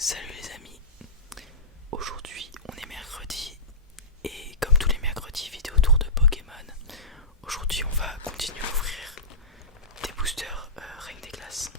Salut les amis, aujourd'hui on est mercredi et comme tous les mercredis vidéo tour de Pokémon. Aujourd'hui on va continuer à ouvrir des boosters Reine des Glaces.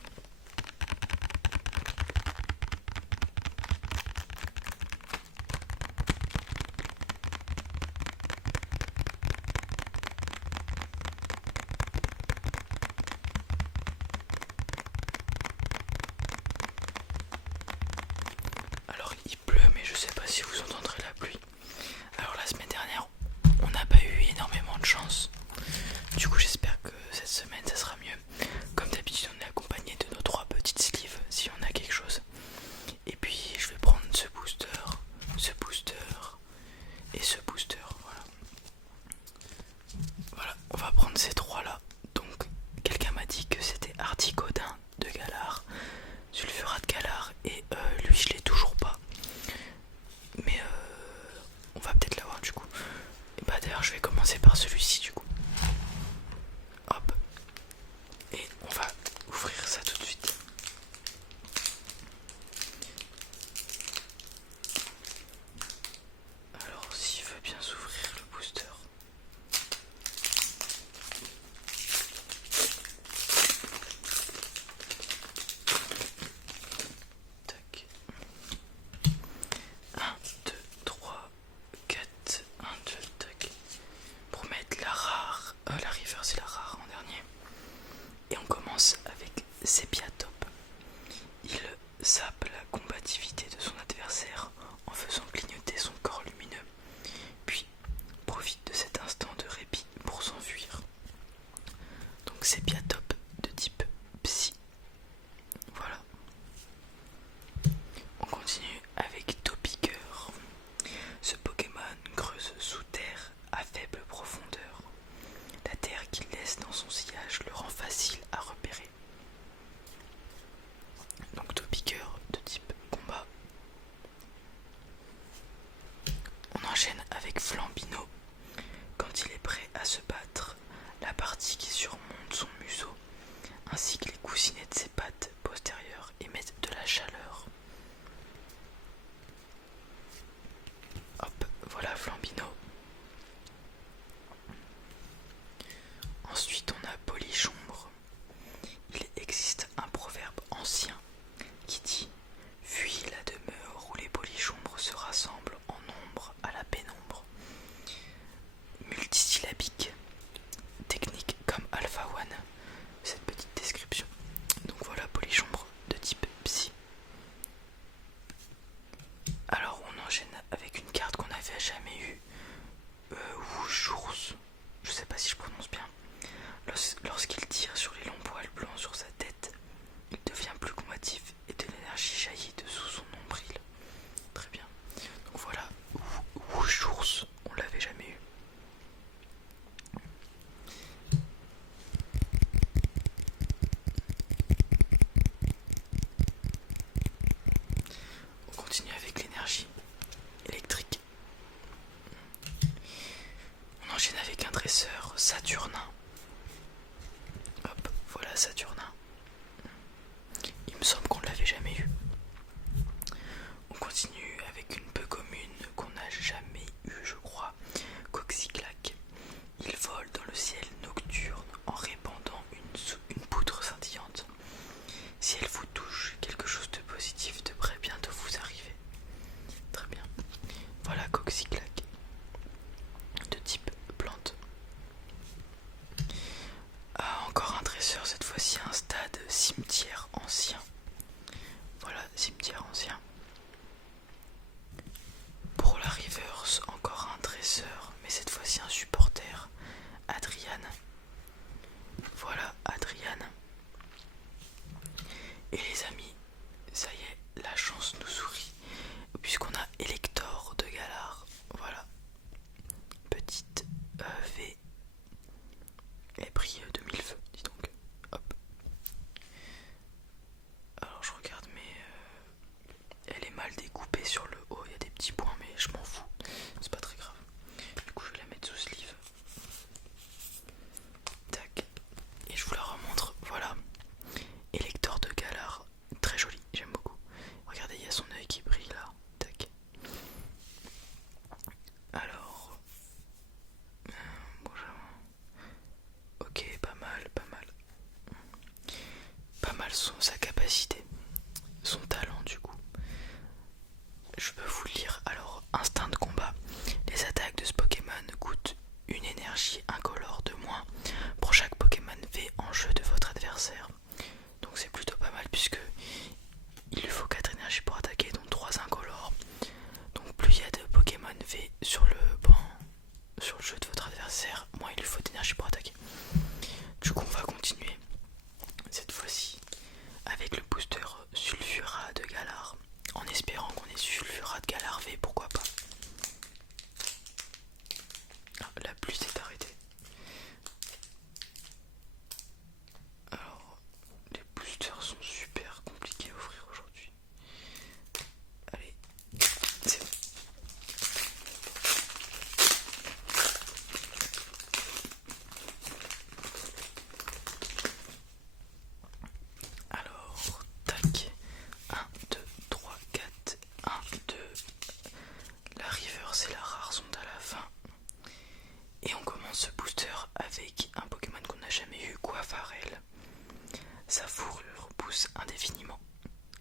pousse indéfiniment,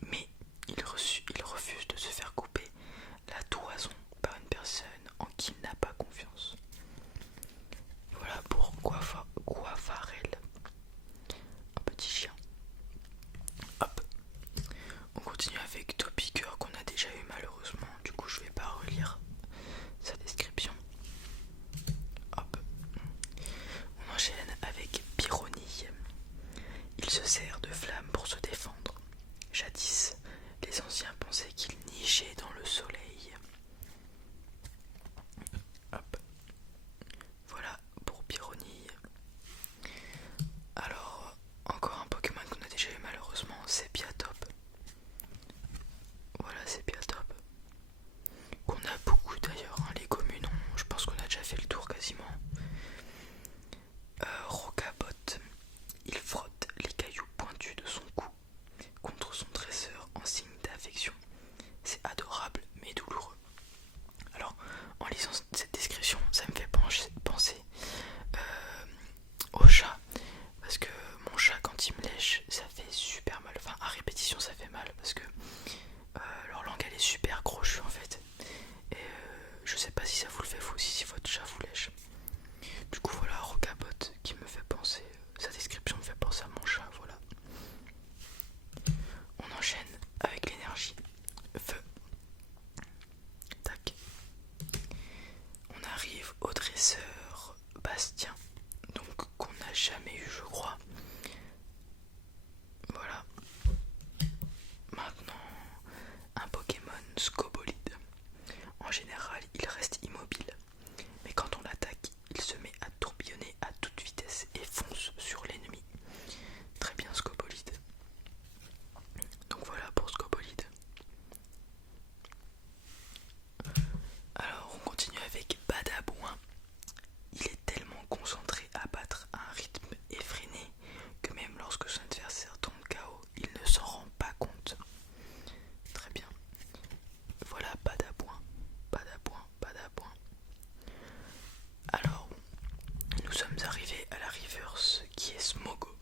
mais il refuse de se faire couper la toison par une personne en qui il n'a pas confiance. Voilà pour Quafarel, un petit chien. Hop, on continue avec Topiqueur qu'on a déjà eu malheureusement, du coup je vais pas relire sa description. Hop, on enchaîne avec Pyronie. Il se sert de flammes pour se défendre. Jadis, les anciens pensaient qu'il nichait dans le soleil. Hop, voilà pour Pyronie. Alors, encore un Pokémon qu'on a déjà eu malheureusement, Sepiatop. Voilà, Sepiatop. Qu'on a beaucoup d'ailleurs, hein, les communes, je pense qu'on a déjà fait le tour quasiment. Rocabot, il frotte les cailloux pointus de son cou contre son dresseur en signe d'affection. C'est adorable mais douloureux. Alors, en lisant cette description, ça me fait penser au chat, parce que mon chat quand il me lèche, ça fait super mal. Enfin, à répétition, ça fait mal parce que leur langue elle est super crochue en fait. Et je sais pas si ça vous le fait vous aussi si votre chat vous lèche. Du coup voilà, Rocabot qui me fait penser, sa description me fait penser à mon chat, voilà. On enchaîne avec l'énergie. Feu. Tac. On arrive au dresseur Bastien, donc qu'on n'a jamais eu je crois. Voilà. Maintenant, un Pokémon Scobolide. En général, il reste immobile, mais quand on l'attaque, il se met à tourbillonner à toute vitesse et fonce sur l'ennemi. Très bien Scobolide. Donc voilà pour Scobolide. Alors on continue avec Badabouin. Il est tellement concentré à battre un rythme effréné que même lorsque son adversaire tombe KO, il ne s'en rend pas compte. Très bien. Voilà Badabouin. Badabouin, Badabouin. Alors, nous sommes arrivés à la reverse qui est Smogo.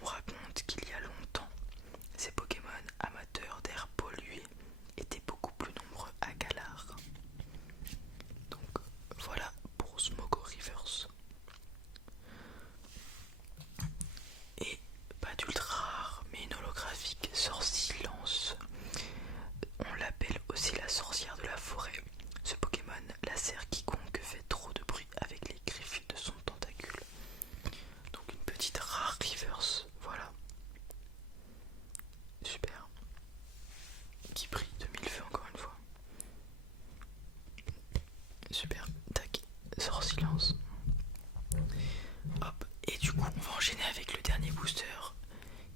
On raconte qu'il y a longtemps, ces Pokémon amateurs d'air pollué étaient beaucoup plus nombreux à Galar. Donc voilà pour Smogo Reverse. Et pas d'ultra rare mais une holographique Sorcilance. On l'appelle aussi la sorcière de la forêt. Ce Pokémon lacère quiconque fait trop de bruit avec les griffes de son tentacule. Donc une petite rare reverse, voilà. Super. Qui brille de mille feux encore une fois. Super, tac, Sorcilance. Hop, et du coup on va enchaîner avec le dernier booster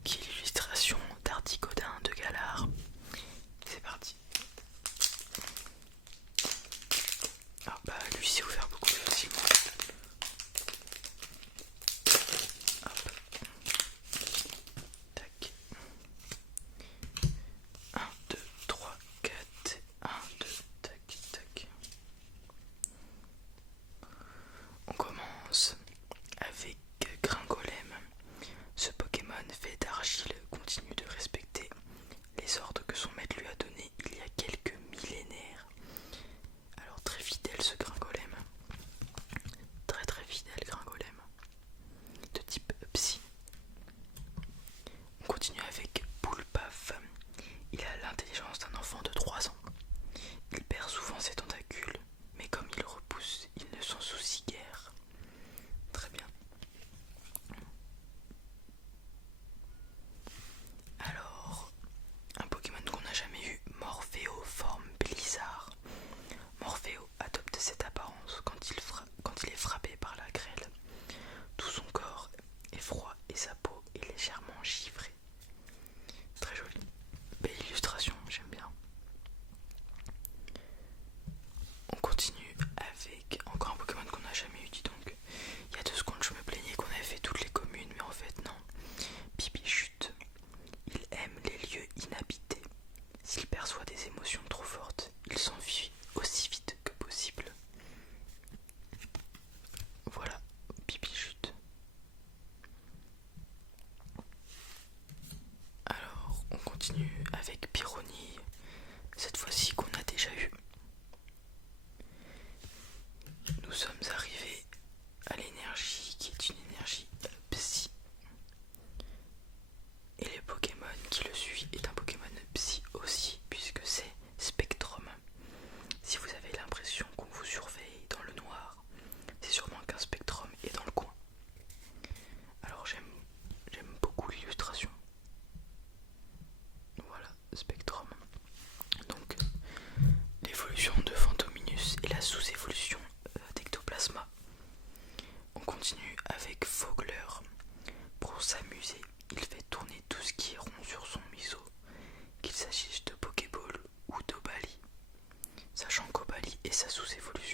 qui est l'illustration d'Articodin de Galar. C'est parti. Ah bah lui s'est ouvert beaucoup plus facilement. Hop. Tac. 1, 2, 3, 4. 1, 2, tac, tac. On commence avec Gringolem. Ce Pokémon fait d'argile continue de respecter les ordres que son maître lui a donnés il y a quelques millénaires. Alors très fidèle ce Gringolem. Très très fidèle Gringolem. De type psy. On continue avec Poulpaf. Il a l'intelligence d'un enfant de 3 ans. Il perd souvent ses tentacules, mais comme il repousse, il ne s'en soucie guère. Très bien. Alors, un Pokémon qu'on n'a jamais et sa sous-évolution.